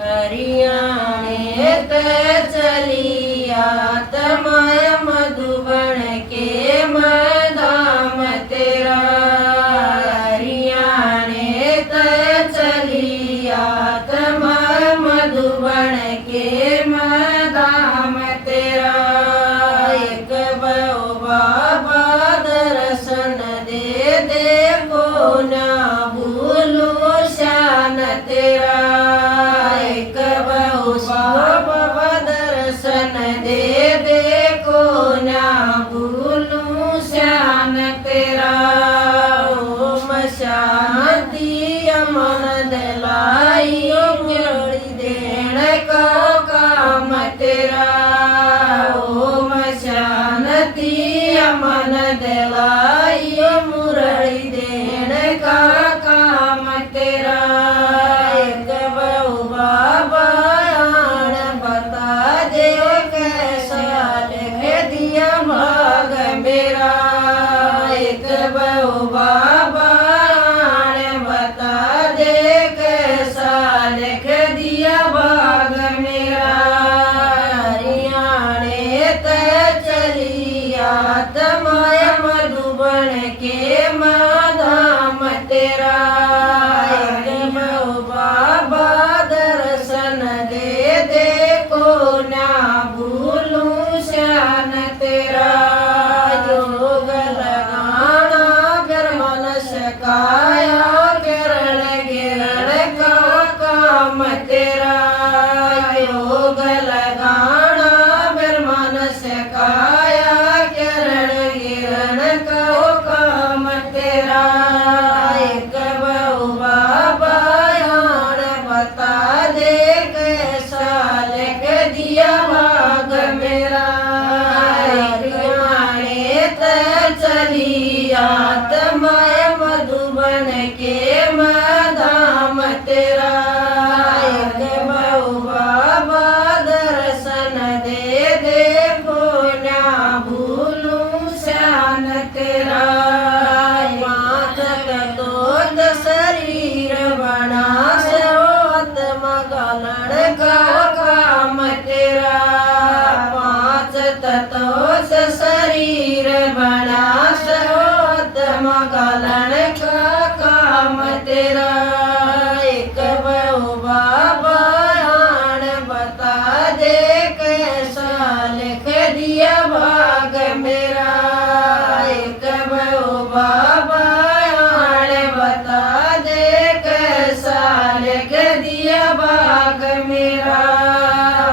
हरियाणे ते चलियात मैं मधुबन के मदाम तेरा। हरियाणे ते चलियात मैं मधुबन के मदाम तेरा। एक बहु बाबा दर्शन दे देखो ना भूलो शान तेरा। एक बहु बाबा दर्शन दे देखो ना भूलूं शान तेरा। ओम शांति अमन दिलाइयो जोड़ी देण का काम तेरा। ओम शांति अमन दिलाइयो मुरली देण का काम तेरा। एक बहु बाबा आण बता दे कैसा लिख दिया भाग मेरा। एक बहु बाबा आण बता दे कैसा लिख दिया भाग मेरा। हरियाणे ते चलियात मैं मधुबन के मदाम तेरा। एक बहु बाबा दर्शन दे देखो ना भूलूं शान तेरा। योग लगाना फिर मनुष्य काया किरण गिरण का काम तेरा। योग लगाना फिर मनुष्य काया किरण गिरण का काम तेरा। एक बहु बाबा आण बता दे कैसा लिख दिया भाग मेरा। हरियाणे ते चलियात मैं मधुबन के मदाम तेरा। एक बहु बाबा दर्शन दे देखो ना भूलूं शान तेरा। माथ तो शरीर बना आत्मा गलन का काम तेरा। पांच तत्व से शरीर बना आत्मा गलन का काम तेरा। एक बहु बाबा आण बता दे कैसा लिख दिया भाग मेरा। एक बहु बाबा आण बता दे कैसा लिख दिया भाग मेरा।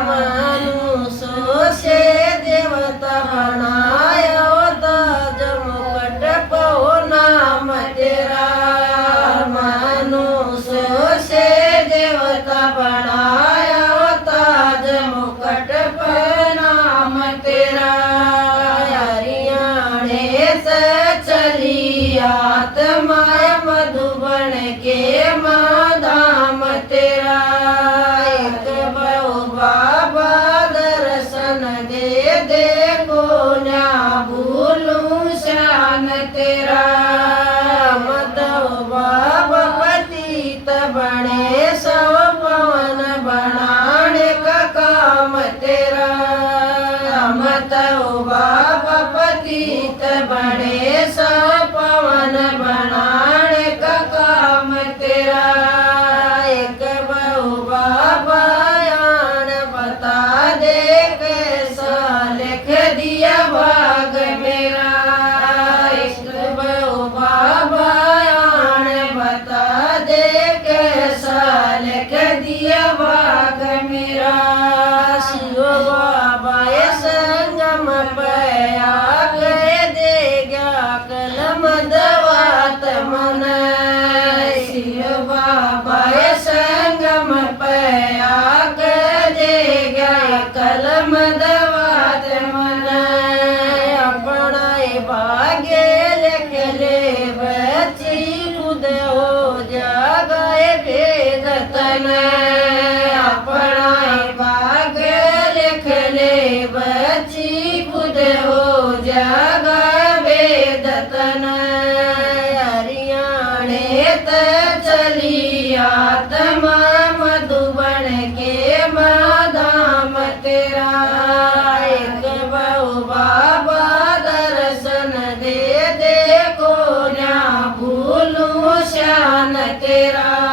मनुष्य से देवता बनाया ताज मुकुट पहो नाम तेरा। मनुष्य से देवता बनाया ताज मुकुट पहो नाम तेरा। हरियाणे से चलियात मैं मधुबन के मदाम तेरा। एक बहु बाबा दर्शन दे देखो ना भूलूं शान तेरा। मधु बाबा पतित बने सब पवन बनाने का काम तेरा। मधु बाबा पतित बने सब पवन बनाने का काम तेरा। एक बहु बाबा आण बता दे कैसा लिख दिया भाग मेरा। एक बहु बाबा आण बता दे कैसा लिख दिया भाग मेरा। शिव बाबा संगम पया के दे गया कलम दवात मन। शिव बाबा संगम पया के दे गया कलम दवात मन। अपना भाग्य लिख ले बची खुद हो जागे भेद तन। अपना भाग्य लिख ले बची खुद हो जागा वेद तन। हरियाणे ते चलियात मैं मधुबन के शान तेरा